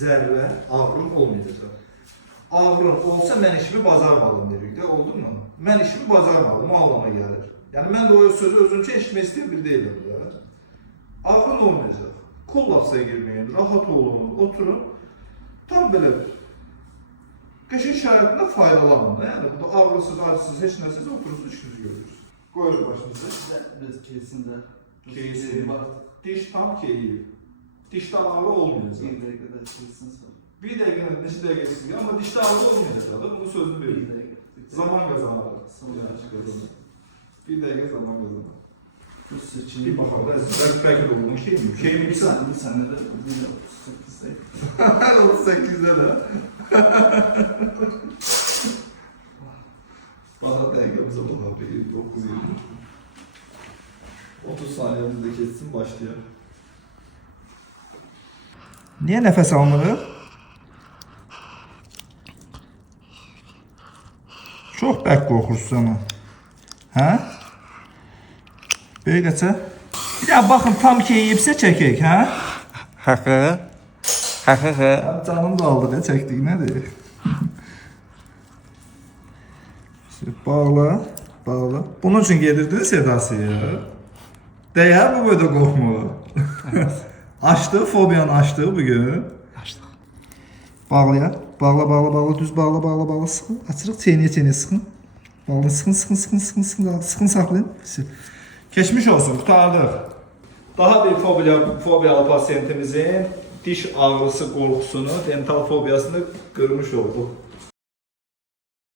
zərrə ağrım olmayacaq. Ağrım olsa mən işimi bacarmadım dedik də, oldu mu? Mən işimi bacarmadım, o anlama gəlir. Yəni mən də o sözü özümcə eşitmək istəyən bir deyiləm. Ağrım olmayacaq. Kollapsa girməyin, rahat olun, oturun. Tam belə qəşəng şəraitində faydalanın. Yəni burada ağrısız, acısız, heç nəsiz oturursunuz, işinizi görürsünüz. Qoyun başınıza. Biraz kesin de. Kesin. Diş tam keyif. Dişdə ağrı olmayacaq. Bir dakikada kesin sonra. Bir dəqiqə, neçə dəqiqə istəyir, amma dişdə ağrı olmayacaq da, bunun sözünü Bir verir. dakika. Zaman qazanarıq. Sonra açık olsun. Bir dəqiqə zaman qazanarıq. Bu seçim. Bir baxalım, ben belki de olmuş şey mi? Şey mi? Bir saniye de 38'de. Her 38'de de. Bakalım dəqiqəmizə bakalım. 9 20. 30 saniyemizde kessin başlayalım. Niye nefes almırıq? Çok bək qorxursun ama. Hə? Böyük qaça. Bir daha baxın tam keyifsə çəkək, hə? Canım da aldı ne çəkdik, nədir? Bağla, bağla. Bunun için gedirdiniz Sedası'ya. Değer bu böyle qorxmur. Açtı, fobiyanı açtı bugün. Açdıq. Bağlayaq. Bağla, bağla, bağla, düz bağla, bağla, bağla, sıxın. Açırıq, çeynəyə sıxın. Bağla, sıxın, sıxın, saxlayın. Keçmiş olsun, qurtardıq. Daha bir fobiyalı pasiyentimizin diş ağrısı, qorxusunu, dental fobiyasını qırmış olduq.